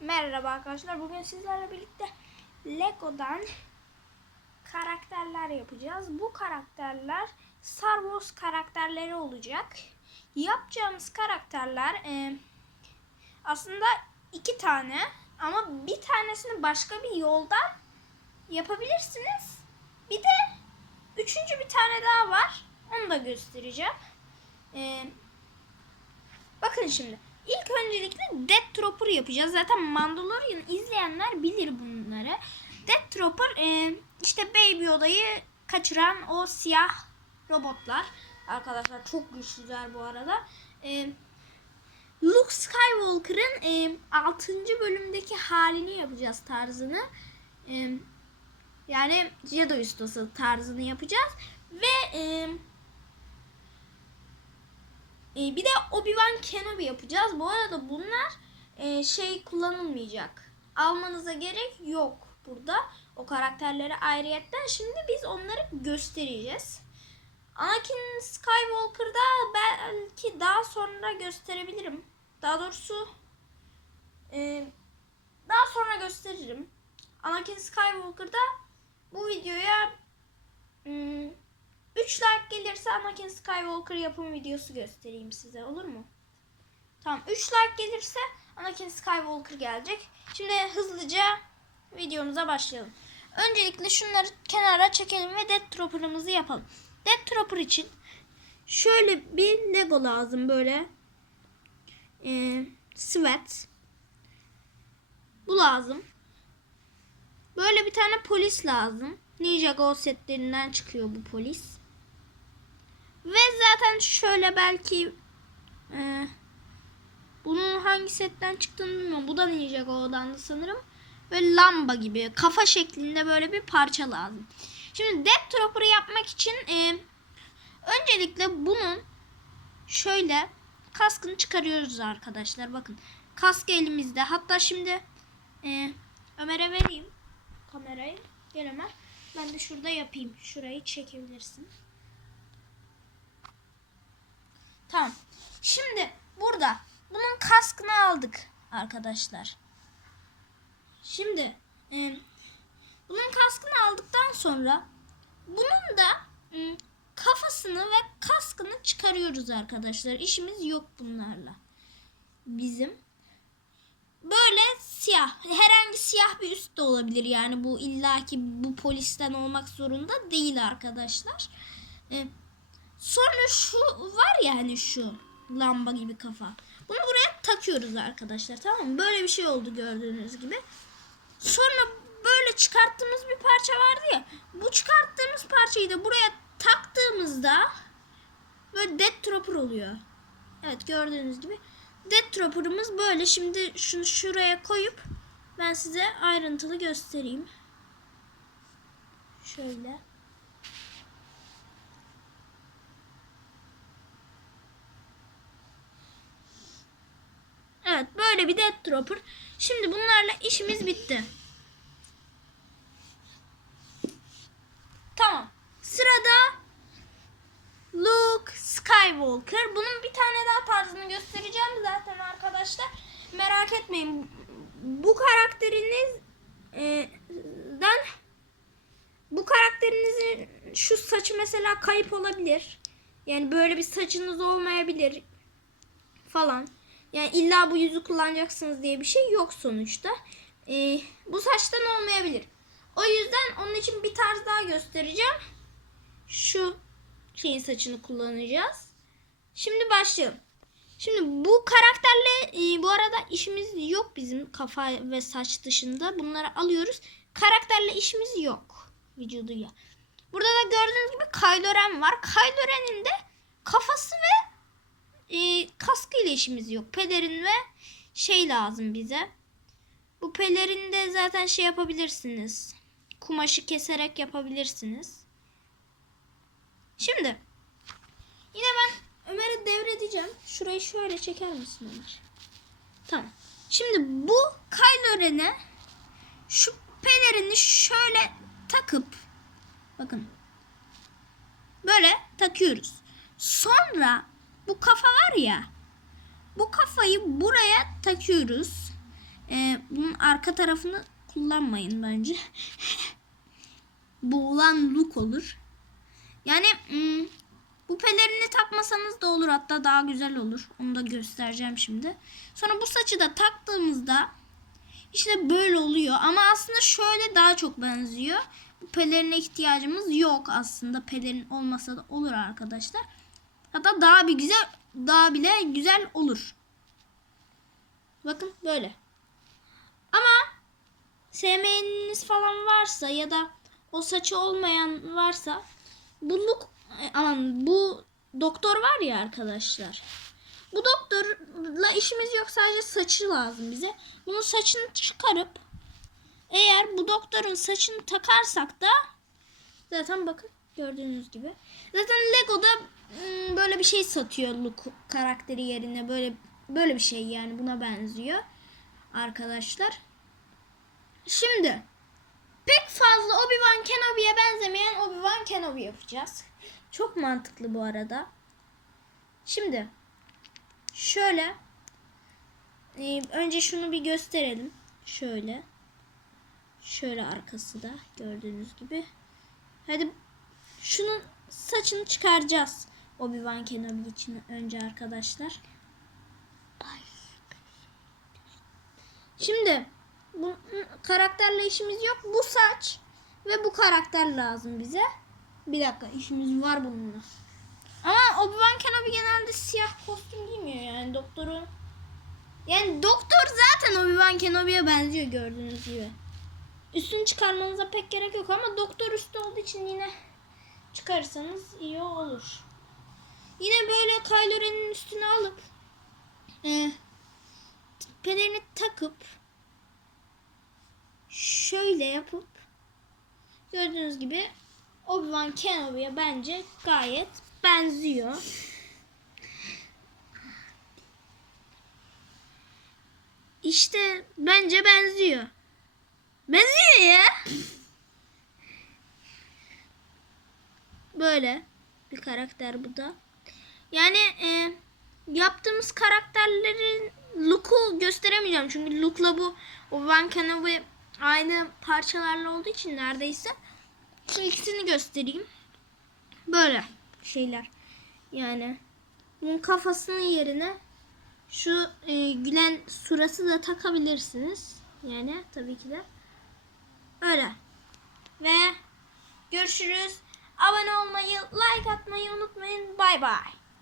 Merhaba arkadaşlar. Bugün sizlerle birlikte Lego'dan karakterler yapacağız. Bu karakterler Star Wars karakterleri olacak. Yapacağımız karakterler e, aslında iki tane ama bir tanesini başka bir yoldan yapabilirsiniz. Bir de üçüncü bir tane daha var. Onu da göstereceğim. E, Bakın şimdi. İlk öncelikle Death yapacağız. Zaten Mandalorian izleyenler bilir bunları. Death Trooper e, işte Baby Yoda'yı kaçıran o siyah robotlar. Arkadaşlar çok güçlüler bu arada. E, Luke Skywalker'ın e, 6. bölümdeki halini yapacağız tarzını. E, yani Jedi ustası tarzını yapacağız. Ve e, ee, bir de Obi-Wan Kenobi yapacağız. Bu arada bunlar e, şey kullanılmayacak. Almanıza gerek yok burada. O karakterleri ayrıyetten. Şimdi biz onları göstereceğiz. Anakin Skywalker'da belki daha sonra gösterebilirim. Daha doğrusu e, daha sonra gösteririm. Anakin Skywalker'da bu videoya hmm, 3 like gelirse Anakin Skywalker yapım videosu göstereyim size olur mu? Tamam 3 like gelirse Anakin Skywalker gelecek. Şimdi hızlıca videomuza başlayalım. Öncelikle şunları kenara çekelim ve Death Trooper'ımızı yapalım. Death Trooper için şöyle bir Lego lazım böyle. Ee, sweat. Bu lazım. Böyle bir tane polis lazım. Ninja Go setlerinden çıkıyor bu polis. Ve zaten şöyle belki e, bunun hangi setten çıktığını bilmiyorum. Bu da Ninja Go'dan sanırım. Böyle lamba gibi kafa şeklinde böyle bir parça lazım. Şimdi Death Trooper'ı yapmak için e, öncelikle bunun şöyle kaskını çıkarıyoruz arkadaşlar. Bakın kask elimizde. Hatta şimdi e, Ömer'e vereyim kamerayı. Gel Ömer. Ben de şurada yapayım. Şurayı çekebilirsin. Tamam. Şimdi burada bunun kaskını aldık arkadaşlar. Şimdi e, bunun kaskını aldıktan sonra bunun da e, kafasını ve kaskını çıkarıyoruz arkadaşlar. İşimiz yok bunlarla. Bizim böyle siyah herhangi siyah bir üst de olabilir yani bu illaki bu polisten olmak zorunda değil arkadaşlar. E, Sonra şu var ya hani şu lamba gibi kafa. Bunu buraya takıyoruz arkadaşlar tamam mı? Böyle bir şey oldu gördüğünüz gibi. Sonra böyle çıkarttığımız bir parça vardı ya. Bu çıkarttığımız parçayı da buraya taktığımızda böyle Death Trooper oluyor. Evet gördüğünüz gibi. Death Trooper'ımız böyle. Şimdi şunu şuraya koyup ben size ayrıntılı göstereyim. Şöyle. Evet böyle bir Death Trooper. Şimdi bunlarla işimiz bitti. Tamam. Sırada Luke Skywalker. Bunun bir tane daha tarzını göstereceğim zaten arkadaşlar. Merak etmeyin. Bu karakterinizden bu karakterinizin şu saçı mesela kayıp olabilir. Yani böyle bir saçınız olmayabilir falan. Yani illa bu yüzü kullanacaksınız diye bir şey yok sonuçta. Ee, bu saçtan olmayabilir. O yüzden onun için bir tarz daha göstereceğim. Şu şeyin saçını kullanacağız. Şimdi başlayalım. Şimdi bu karakterle e, bu arada işimiz yok bizim kafa ve saç dışında. Bunları alıyoruz. Karakterle işimiz yok vücuduyla. Burada da gördüğünüz gibi Kylo Ren var. Kylo Ren'in de kafası ve e, kaskı ile işimiz yok. Pelerin ve şey lazım bize. Bu pelerinde zaten şey yapabilirsiniz. Kumaşı keserek yapabilirsiniz. Şimdi yine ben Ömer'e devredeceğim. Şurayı şöyle çeker misin Ömer? Tamam. Şimdi bu Kylo Ren'e şu pelerini şöyle takıp bakın böyle takıyoruz. Sonra bu kafa var ya bu kafayı buraya takıyoruz. Ee, bunun arka tarafını kullanmayın bence. Boğulan look olur. Yani hmm, bu pelerini takmasanız da olur hatta daha güzel olur. Onu da göstereceğim şimdi. Sonra bu saçı da taktığımızda işte böyle oluyor ama aslında şöyle daha çok benziyor. Bu pelerine ihtiyacımız yok aslında. Pelerin olmasa da olur arkadaşlar. Hatta daha bir güzel daha bile güzel olur. Bakın böyle. Ama sevmeyeniniz falan varsa ya da o saçı olmayan varsa bu look e, aman bu doktor var ya arkadaşlar. Bu doktorla işimiz yok sadece saçı lazım bize. Bunun saçını çıkarıp eğer bu doktorun saçını takarsak da zaten bakın gördüğünüz gibi. Zaten Lego'da böyle bir şey satıyor look karakteri yerine böyle böyle bir şey yani buna benziyor arkadaşlar. Şimdi pek fazla Obi-Wan Kenobi'ye benzemeyen Obi-Wan Kenobi yapacağız. Çok mantıklı bu arada. Şimdi şöyle e, önce şunu bir gösterelim. Şöyle. Şöyle arkası da gördüğünüz gibi. Hadi şunun saçını çıkaracağız. Obi-Wan Kenobi için önce arkadaşlar. Şimdi bu karakterle işimiz yok. Bu saç ve bu karakter lazım bize. Bir dakika işimiz var bununla. Ama Obi-Wan Kenobi genelde siyah kostüm giymiyor yani doktorun. Yani doktor zaten Obi-Wan Kenobi'ye benziyor gördüğünüz gibi. Üstünü çıkarmanıza pek gerek yok ama doktor üstü olduğu için yine çıkarırsanız iyi olur. Yine böyle Kylo Ren'in üstüne alıp e, pelerini takıp şöyle yapıp gördüğünüz gibi Obi-Wan Kenobi'ye bence gayet benziyor. İşte bence benziyor. Benziyor ya. Böyle bir karakter bu da. Yani e, yaptığımız karakterlerin look'u gösteremeyeceğim. Çünkü look'la bu Obi-Wan Kenobi aynı parçalarla olduğu için neredeyse. Şu ikisini göstereyim. Böyle şeyler. Yani bunun kafasının yerine şu e, gülen surası da takabilirsiniz. Yani tabii ki de. Öyle. Ve görüşürüz. Abone olmayı, like atmayı unutmayın. Bay bay.